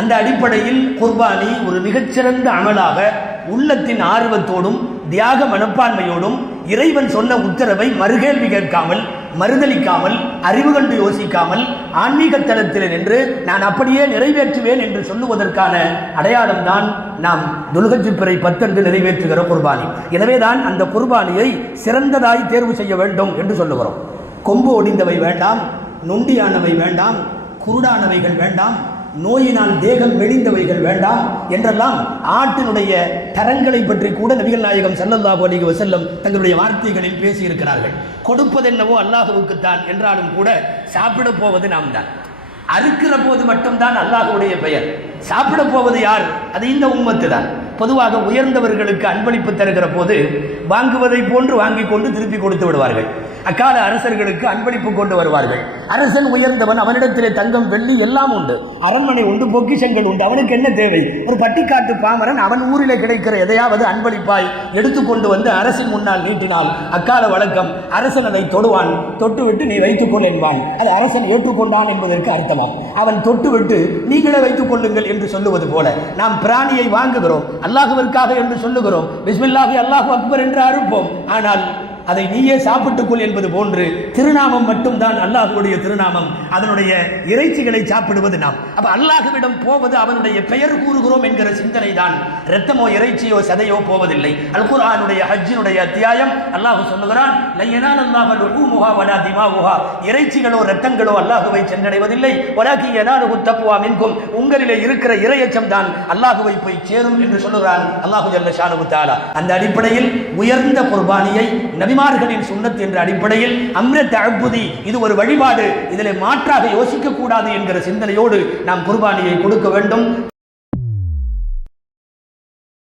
அந்த அடிப்படையில் குர்பானி ஒரு மிகச்சிறந்த அமலாக உள்ளத்தின் ஆர்வத்தோடும் தியாக மனப்பான்மையோடும் இறைவன் சொன்ன உத்தரவை மறுகேள்வி கேட்காமல் மறுதளிக்காமல் அறிவு கண்டு யோசிக்காமல் ஆன்மீக தளத்தில் நின்று நான் அப்படியே நிறைவேற்றுவேன் என்று சொல்லுவதற்கான அடையாளம்தான் நாம் துல்ஹஜ் பிறை 10 நிறைவேற்றுகிற குர்பானி. எனவேதான் அந்த குர்பானியை சிறந்ததாய் தேர்வு செய்ய வேண்டும் என்று சொல்லுகிறோம். கொம்பு ஒடிந்தவை வேண்டாம், நொண்டியானவை வேண்டாம், குருடானவைகள் வேண்டாம், நோயினால் தேகம் மெலிந்தவைகள் வேண்டாம் என்றெல்லாம் ஆட்டினுடைய தரங்களை பற்றி கூட நபிகள் நாயகம் ஸல்லல்லாஹு அலைஹி வஸல்லம் தங்களுடைய வார்த்தைகளில் பேசியிருக்கிறார்கள். கொடுப்பதென்னவோ அல்லாஹ்வுக்குத்தான் என்றாலும் கூட சாப்பிட போவது நாம் தான். அறுக்கிற போது மட்டும்தான் அல்லாஹ்வுடைய பெயர். சாப்பிட போவது யார்? அது இந்த உம்மத்து தான். பொதுவாக உயர்ந்தவர்களுக்கு அன்பளிப்பு தருகிற போது வாங்குவதை போன்று வாங்கி கொண்டு திருப்பி கொடுத்து விடுவார்கள். அக்கால அரசர்களுக்கு அன்பளிப்பு கொண்டு வருவார்கள். அரசன் உயர்ந்தவன், அவனிடத்திலே தங்கம் வெள்ளி எல்லாம் உண்டு, அரண்மனை உண்டு, பொக்கிஷங்கள் உண்டு. அவனுக்கு என்ன தேவை? ஒரு பட்டிக்காட்டு பாமரன் அவன் ஊரிலே கிடைக்கிற எதையாவது அன்பளிப்பாய் எடுத்துக்கொண்டு வந்து அரசின் முன்னால் நீட்டினால் அக்கால வழக்கம் அரசன் அதை தொடுவான். தொட்டுவிட்டு நீ வைத்துக்கொள் என்பான். அது அரசன் ஏற்றுக்கொண்டான் என்பதற்கு அர்த்தமாம். அவன் தொட்டுவிட்டு நீங்களே வைத்துக் கொள்ளுங்கள் என்று சொல்லுவது போல நாம் பிராணியை வாங்குகிறோம், அல்லாஹ்விற்காக என்று சொல்லுகிறோம், பிஸ்மில்லாஹி அல்லாஹு அக்பர் என்று அறுப்போம். ஆனால் அதை நீயே சாப்பிட்டுக்கொள் என்பது போன்று திருநாமம் மட்டும்தான் அல்லாஹ்வுடைய திருநாமம். அதனுடைய இறைச்சிகளை சாப்பிடுவது நாம். அப்ப அல்லாஹ்விடம் போவது அவனுடைய பெயர் கூறுகிறோம் என்கிற சிந்தனை தான். இரத்தமோ இறைச்சியோ சதையோ போவதில்லை. அல் குர்ஆனுடைய ஹஜ்ஜினுடைய அத்தியாயம் அல்லாஹ் சொல்லுகிறான், லய்யனால அல்லாஹு லுஹூமுஹா வலா திமாவுஹா. இறைச்சிகளோ இரத்தங்களோ அல்லாஹ்வை சென்றடைவதில்லை. வலாக்கின் யனாலுஹு தக்வா மின்கும். உங்களிலே இருக்கிற இறையச்சம் தான் அல்லாஹ்வை போய் சேரும் என்று சொல்லுகிறான் அல்லாஹு ஜல்ல ஷானுஹு தஆலா. அந்த அடிப்படையில் உயர்ந்த குர்பானியை நபிமார்களின் சுன்னத் என்ற அடிப்படையில் அம்ர தஅப்புதி, இது ஒரு வழிபாடு, இதிலே மாற்றாக யோசிக்க கூடாது என்கிற சிந்தனையோடு நாம் குர்பானியை கொடுக்க வேண்டும்.